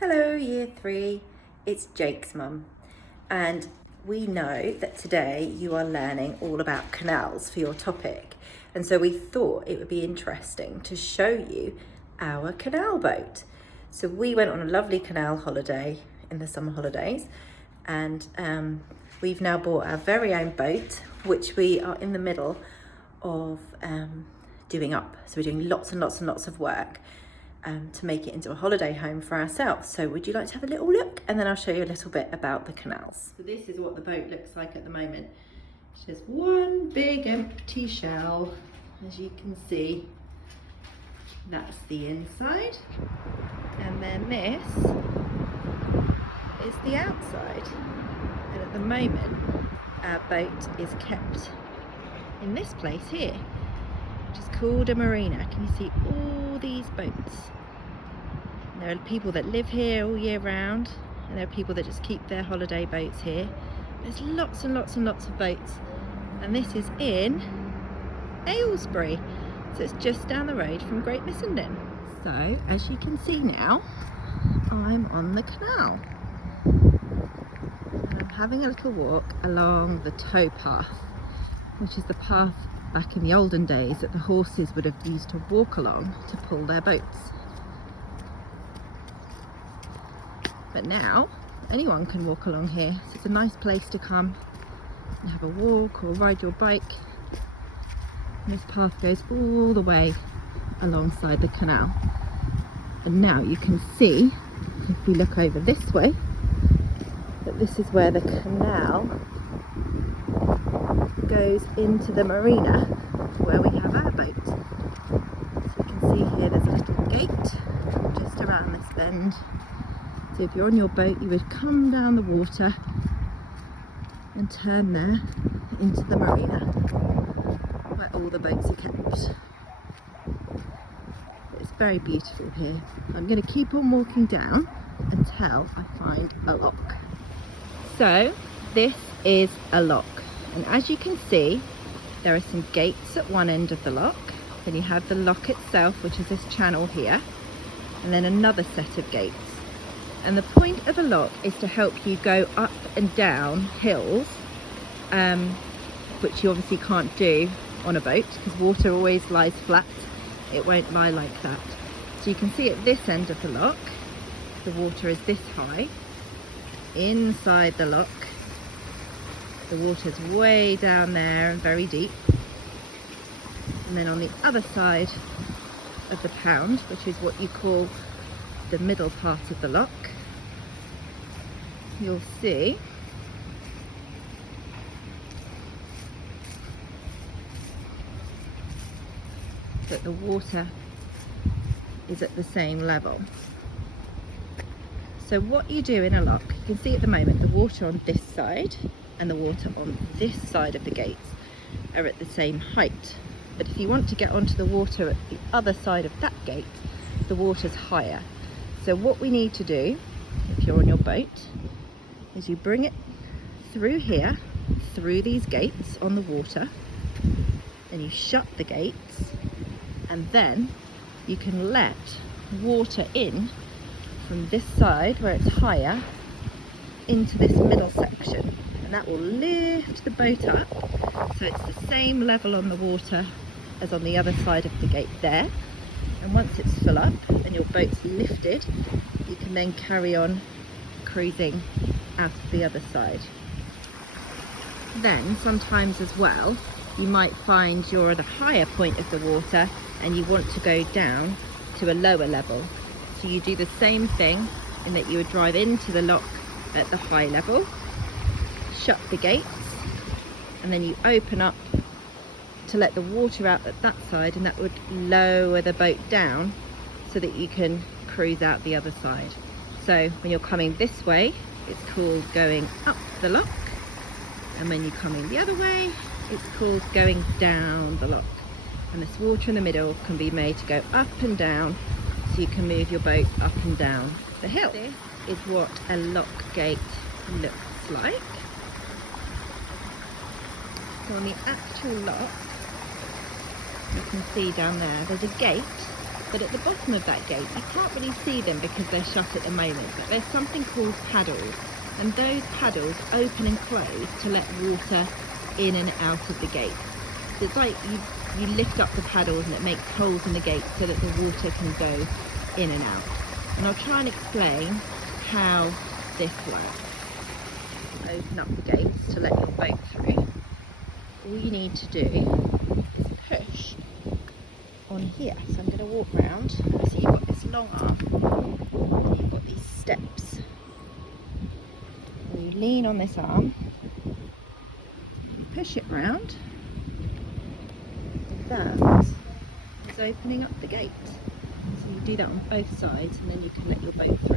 Hello, year three. It's Jake's mum, and we know that today you are learning all about canals for your topic, and so we thought it would be interesting to show you our canal boat. So we went on a lovely canal holiday in the summer holidays, and we've now bought our very own boat, which we are in the middle of doing up. So we're doing lots and lots and lots of work to make it into a holiday home for ourselves. So would you like to have a little look, and then I'll show you a little bit about the canals. So this is what the boat looks like at the moment. It's just one big empty shell, as you can see. That's the inside, and then this is the outside. And at the moment our boat is kept in this place here, which is called a marina. Can you see all these boats? And there are people that live here all year round, and there are people that just keep their holiday boats here. There's lots and lots and lots of boats, and this is in Aylesbury, so it's just down the road from Great Missenden. So as you can see now, I'm on the canal, and I'm having a little walk along the tow path, which is the path back in the olden days that the horses would have used to walk along to pull their boats. But now anyone can walk along here, so it's a nice place to come and have a walk or ride your bike. And this path goes all the way alongside the canal. And now you can see, if we look over this way, that this is where the canal goes into the marina where we have our boat. So you can see here there's a little gate just around this bend. So if you're on your boat, you would come down the water and turn there into the marina where all the boats are kept. It's very beautiful here. I'm going to keep on walking down until I find a lock. So this is a lock. And as you can see, there are some gates at one end of the lock. Then you have the lock itself, which is this channel here, and then another set of gates. And the point of a lock is to help you go up and down hills, which you obviously can't do on a boat because water always lies flat. It won't lie like that. So you can see at this end of the lock, the water is this high. Inside the lock, the water's way down there and very deep. And then on the other side of the pound, which is what you call the middle part of the lock, you'll see that the water is at the same level. So what you do in a lock, you can see at the moment the water on this side and the water on this side of the gates are at the same height. But if you want to get onto the water at the other side of that gate, the water's higher. So what we need to do, if you're on your boat, is you bring it through here, through these gates on the water, and you shut the gates, and then you can let water in from this side where it's higher into this middle section, and that will lift the boat up so it's the same level on the water as on the other side of the gate there. And once it's full up and your boat's lifted, you can then carry on cruising out of the other side. Then sometimes as well, you might find you're at a higher point of the water and you want to go down to a lower level. So you do the same thing in that you would drive into the lock at the high level, shut the gates, and then you open up to let the water out at that side, and that would lower the boat down so that you can cruise out the other side. So when you're coming this way, it's called going up the lock, and when you're coming the other way, it's called going down the lock. And this water in the middle can be made to go up and down, so you can move your boat up and down the hill. This is what a lock gate looks like. So on the actual lock, you can see down there's a gate But at the bottom of that gate, you can't really see them because they're shut at the moment, but there's something called paddles, and those paddles open and close to let water in and out of the gate. So it's like you lift up the paddles and it makes holes in the gate so that the water can go in and out. And I'll try and explain how this works. Open up the gates to let your boat through. All you need to do is push on here. So I'm going to walk round. So you've got this long arm and you've got these steps. And you lean on this arm, push it round. That is opening up the gate. So you do that on both sides and then you can let your boat through.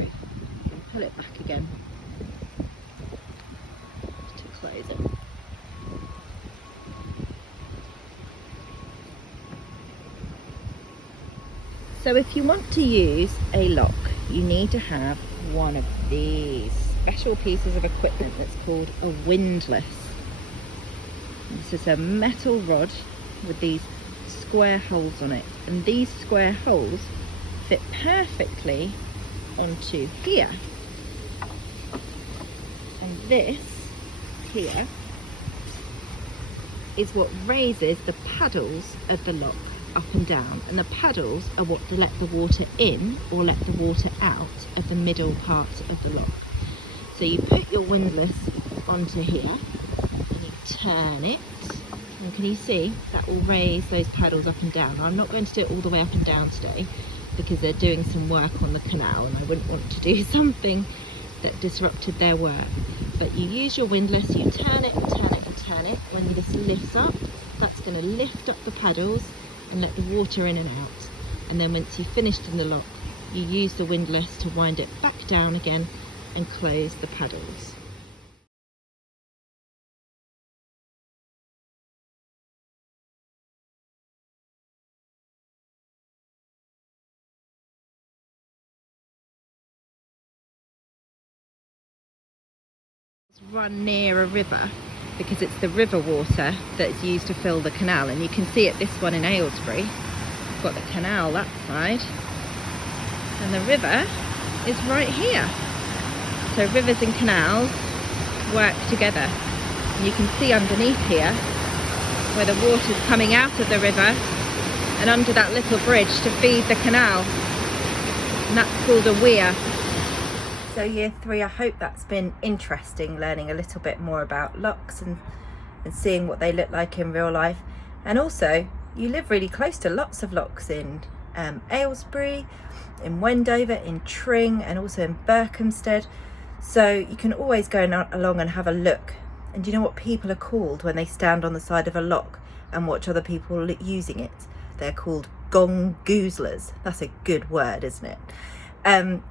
And pull it back again to close it. So if you want to use a lock, you need to have one of these special pieces of equipment that's called a windlass. This is a metal rod with these square holes on it, and these square holes fit perfectly onto here. And this here is what raises the paddles of the lock up and down, and the paddles are what to let the water in or let the water out of the middle part of the lock. So you put your windlass onto here and you turn it, and can you see that will raise those paddles up and down. I'm not going to do it all the way up and down today because they're doing some work on the canal and I wouldn't want to do something that disrupted their work. But you use your windlass, you turn it and turn it and turn it. When this lifts up, that's going to lift up the paddles and let the water in and out. And then once you've finished in the lock, you use the windlass to wind it back down again and close the paddles. Run near a river because it's the river water that's used to fill the canal, and you can see it, this one in Aylesbury. We've got the canal that side and the river is right here. So rivers and canals work together, and you can see underneath here where the water's coming out of the river and under that little bridge to feed the canal, and that's called a weir. So year 3, I hope that's been interesting, learning a little bit more about locks and seeing what they look like in real life. And also, you live really close to lots of locks in Aylesbury, in Wendover, in Tring, and also in Berkhamsted. So you can always go along and have a look. And do you know what people are called when they stand on the side of a lock and watch other people using it? They're called gongoozlers. That's a good word, isn't it?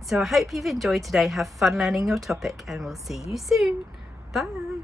So I hope you've enjoyed today. Have fun learning your topic, and we'll see you soon. Bye.